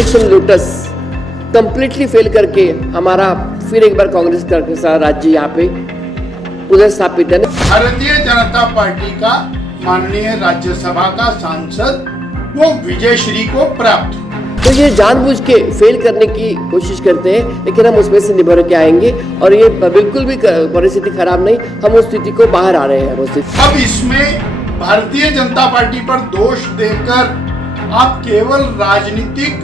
Operation lotus completely fail करके हमारा फिर एक बार कांग्रेस का राज्य यहाँ पे पुनर्स्थापित है। भारतीय जनता पार्टी का माननीय राज्यसभा का सांसद वो विजयश्री को प्राप्त। तो ये जानबूझ के फेल करने की कोशिश करते हैं, लेकिन हम उसमें से निभर के आएंगे और ये बिल्कुल भी परिस्थिति खराब नहीं, हम उस स्थिति को बाहर आ रहे हैं। अब इसमें भारतीय जनता पार्टी पर दोष देकर आप केवल राजनीतिक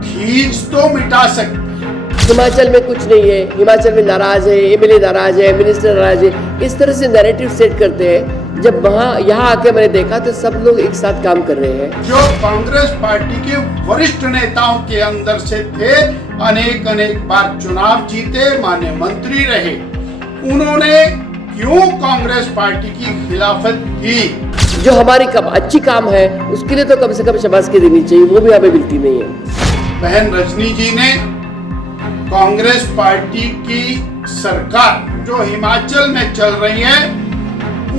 खींच तो मिटा सकते हैं। हिमाचल में कुछ नहीं है, हिमाचल में नाराज है, एमएलए नाराज है, मिनिस्टर नाराज है, इस तरह से नैरेटिव सेट करते हैं। जब यहाँ आके मैंने देखा तो सब लोग एक साथ काम कर रहे हैं। जो कांग्रेस पार्टी के वरिष्ठ नेताओं के अंदर से थे, अनेक बार चुनाव जीते, माननीय मंत्री रहे, उन्होंने क्यों कांग्रेस पार्टी की खिलाफत की? जो हमारी अच्छी काम है उसके लिए तो कम से कम शाबाशी देनी चाहिए, वो भी हमें मिलती नहीं है। बहन रजनी जी ने कांग्रेस पार्टी की सरकार जो हिमाचल में चल रही है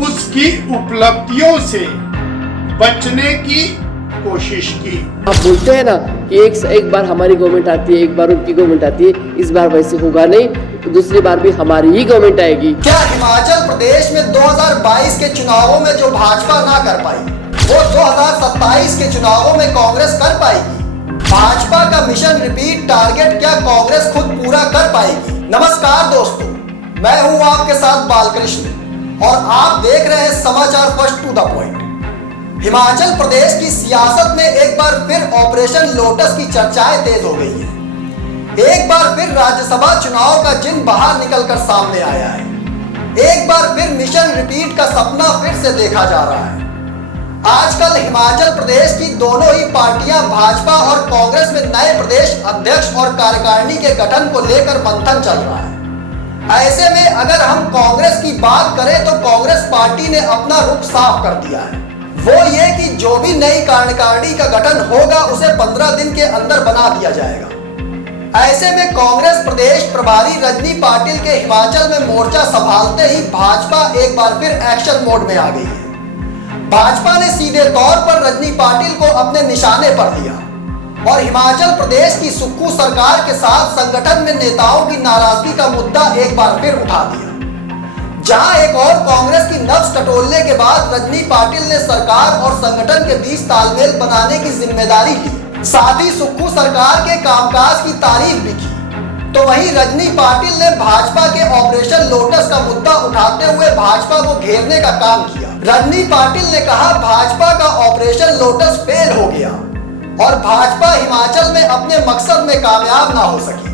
उसकी उपलब्धियों से बचने की कोशिश की। आप बोलते हैं ना कि एक बार हमारी गवर्नमेंट आती है, एक बार उनकी गवर्नमेंट आती है, इस बार वैसे होगा नहीं, तो दूसरी बार भी हमारी ही गवर्नमेंट आएगी। क्या हिमाचल प्रदेश में 2022 के चुनावों में जो भाजपा ना कर पाई वो 2027 के चुनावों में कांग्रेस कर पाएगी? भाजपा का मिशन रिपीट टारगेट क्या कांग्रेस खुद पूरा कर पाएगी? नमस्कार दोस्तों, मैं हूं आपके साथ बालकृष्ण और आप देख रहे हैं समाचार first to the point. Himachal Pradesh की सियासत में एक बार फिर ऑपरेशन लोटस की चर्चाएं तेज हो गई हैं। एक बार फिर राज्यसभा चुनाव का जिन बाहर निकलकर सामने आया है। एक बार फिर मिशन रिपीट का सपना फिर से देखा जा रहा है। आजकल हिमाचल प्रदेश की दोनों ही पार्टियां भाजपा और कांग्रेस में नए प्रदेश अध्यक्ष और कार्यकारिणी के गठन को लेकर मंथन चल रहा है। ऐसे में अगर हम कांग्रेस की बात करें तो कांग्रेस पार्टी ने अपना रुख साफ कर दिया है। वो ये कि जो भी नई कार्यकारिणी का गठन होगा उसे 15 दिन के अंदर बना दिया जाएगा। ऐसे में कांग्रेस प्रदेश प्रभारी रजनी पाटिल के हिमाचल में मोर्चा संभालते ही भाजपा एक बार फिर एक्शन मोड में आ गई है। भाजपा ने सीधे तौर पर रजनी पाटिल को अपने निशाने पर लिया और हिमाचल प्रदेश की सुक्खू सरकार के साथ संगठन में नेताओं की नाराजगी का मुद्दा एक बार फिर उठा दिया। जहां एक और कांग्रेस की नब्ज टटोलने के बाद रजनी पाटिल ने सरकार और संगठन के बीच तालमेल बनाने की जिम्मेदारी ली, साथ ही सुक्खू सरकार के कामकाज की तारीफ भी की। तो वहीं रजनी पाटिल ने भाजपा के ऑपरेशन लोटस का मुद्दा उठाते हुए भाजपा को घेरने का काम किया। रजनी पाटिल ने कहा भाजपा का ऑपरेशन लोटस फेल हो गया और भाजपा हिमाचल में अपने मकसद में कामयाब ना हो सकी।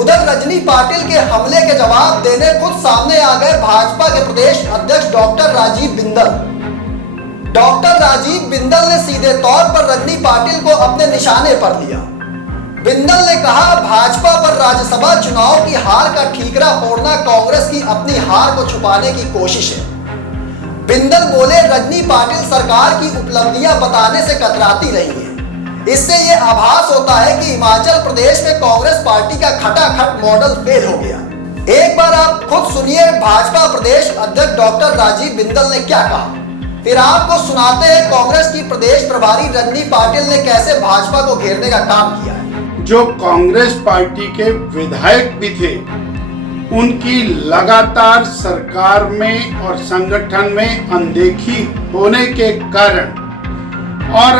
उधर रजनी पाटिल के हमले के जवाब देने खुद सामने आ गए भाजपा के प्रदेश अध्यक्ष डॉक्टर राजीव बिंदल। डॉक्टर राजीव बिंदल ने सीधे तौर पर रजनी पाटिल को अपने निशाने पर लिया। बिंदल ने कहा भाजपा पर राज्यसभा चुनाव की हार का ठीकरा फोड़ना कांग्रेस की अपनी हार को छुपाने की कोशिश है। बिंदल बोले रजनी पाटिल सरकार की उपलब्धियां बताने से कतराती रही है। इससे ये आभास होता है कि हिमाचल प्रदेश में कांग्रेस पार्टी का खटाखट मॉडल फेल हो गया। एक बार आप खुद सुनिए भाजपा प्रदेश अध्यक्ष डॉक्टर राजीव बिंदल ने क्या कहा, फिर आपको सुनाते हैं कांग्रेस की प्रदेश प्रभारी रजनी पाटिल ने कैसे भाजपा को घेरने का काम किया है। जो कांग्रेस पार्टी के विधायक भी थे, उनकी लगातार सरकार में और संगठन में अनदेखी होने के कारण और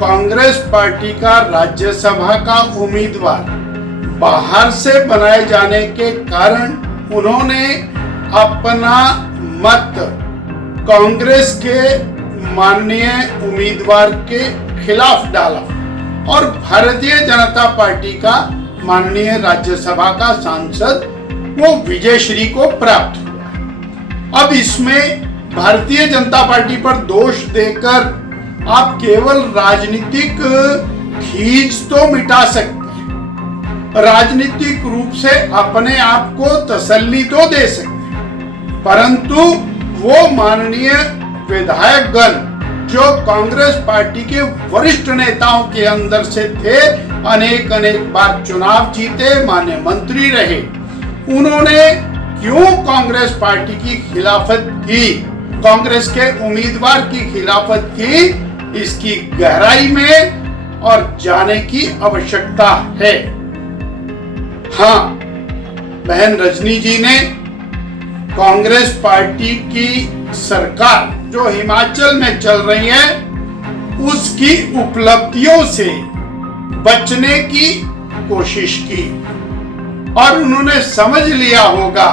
कांग्रेस पार्टी का राज्यसभा का उम्मीदवार बाहर से बनाए जाने के कारण उन्होंने अपना मत कांग्रेस के माननीय उम्मीदवार के खिलाफ डाला और भारतीय जनता पार्टी का माननीय राज्यसभा का सांसद वो विजयश्री को प्राप्त हुआ। अब इसमें भारतीय जनता पार्टी पर दोष देकर आप केवल राजनीतिक खींच तो मिटा सकते हैं, राजनीतिक रूप से अपने आप को तसल्ली तो दे सकते हैं, परंतु वो माननीय विधायकगण जो कांग्रेस पार्टी के वरिष्ठ नेताओं के अंदर से थे, अनेक बार चुनाव जीते, माननीय मंत्री रहे, उन्होंने क्यों कांग्रेस पार्टी की खिलाफत की, कांग्रेस के उम्मीदवार की खिलाफत की, इसकी गहराई में और जाने की आवश्यकता है। हाँ, बहन रजनी जी ने कांग्रेस पार्टी की सरकार जो हिमाचल में चल रही है उसकी उपलब्धियों से बचने की कोशिश की और उन्होंने समझ लिया होगा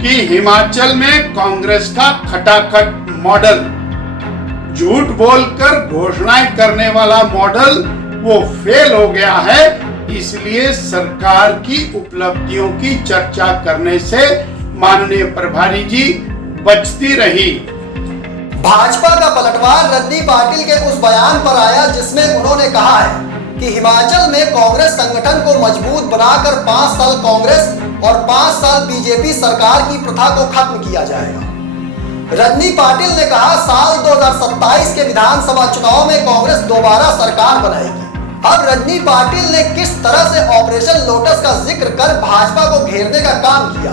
कि हिमाचल में कांग्रेस का खटाखट मॉडल, झूठ बोलकर घोषणाएं करने वाला मॉडल वो फेल हो गया है। इसलिए सरकार की उपलब्धियों की चर्चा करने से माननीय प्रभारी जी बचती रही। भाजपा का पलटवार रजनी पाटिल के उस बयान पर आया जिसमें उन्होंने कहा है कि हिमाचल में कांग्रेस संगठन को मजबूत बनाकर 5 साल कांग्रेस और 5 साल बीजेपी सरकार की प्रथा को खत्म किया जाएगा। रजनी पाटिल ने कहा साल 2027 के विधानसभा चुनाव में कांग्रेस दोबारा सरकार बनाएगी। अब रजनी पाटिल ने किस तरह से ऑपरेशन लोटस का जिक्र कर भाजपा को घेरने का काम किया,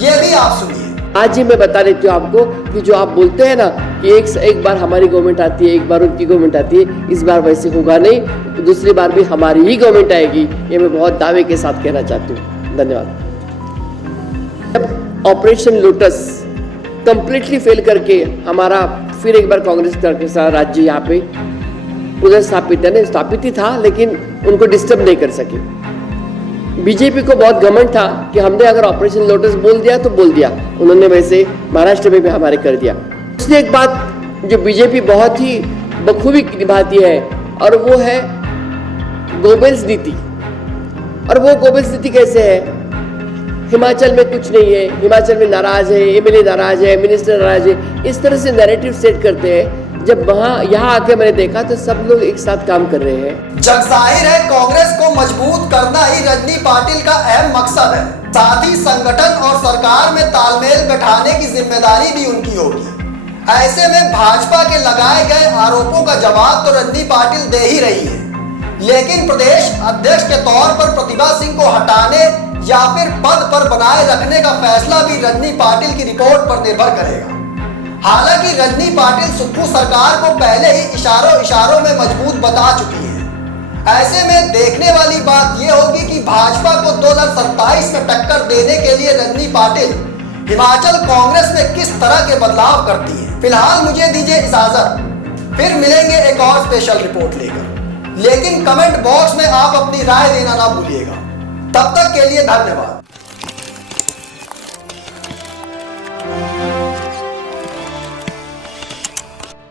ये भी आप सुनिए। आज ही मैं बता देती हूँ आपको कि जो आप बोलते हैं ना कि एक बार हमारी गवर्नमेंट आती है, एक बार उनकी गवर्नमेंट आती है, इस बार वैसे होगा नहीं, तो दूसरी बार भी हमारी ही गवर्नमेंट आएगी, ये मैं बहुत दावे के साथ कहना चाहती हूँ। धन्यवाद। ऑपरेशन लोटस कंप्लीटली फेल करके हमारा फिर एक बार कांग्रेस के साथ राज्य यहाँ पे उधर स्थापित ही था, लेकिन उनको डिस्टर्ब नहीं कर सके। बीजेपी को बहुत घमंड था कि हमने अगर ऑपरेशन लोटस बोल दिया तो बोल दिया, उन्होंने वैसे महाराष्ट्र में भी हमारे कर दिया। उसने एक बात जो बीजेपी बहुत ही बखूबी निभाती है और वो है गोबेल्स नीति। और वो गोबेल्स नीति कैसे है? हिमाचल में कुछ नहीं है, हिमाचल में नाराज है, एमएलए नाराज है, मिनिस्टर नाराज है, इस तरह से नैरेटिव सेट करते हैं। जब यहाँ आके मैंने देखा तो सब लोग एक साथ काम कर रहे हैं। जग जाहिर है कांग्रेस को मजबूत करना ही रजनी पाटिल का अहम मकसद है। साथ ही संगठन और सरकार में तालमेल बैठाने की जिम्मेदारी भी उनकी होगी। ऐसे में भाजपा के लगाए गए आरोपों का जवाब तो रजनी पाटिल दे ही रही है, लेकिन प्रदेश अध्यक्ष के तौर पर प्रतिभा सिंह को हटाने या फिर पद पर बनाए रखने का फैसला भी रजनी पाटिल की रिपोर्ट पर निर्भर करेगा। हालांकि रजनी पाटिल सुक्खू सरकार को पहले ही इशारों में मजबूत बता चुकी है। ऐसे में देखने वाली बात यह होगी कि भाजपा को 2027 में टक्कर देने के लिए रजनी पाटिल हिमाचल कांग्रेस में किस तरह के बदलाव करती है। फिलहाल मुझे दीजिए इजाजत, फिर मिलेंगे एक और स्पेशल रिपोर्ट लेकर। लेकिन कमेंट बॉक्स में आप अपनी राय देना ना भूलिएगा। तब तक के लिए धन्यवाद।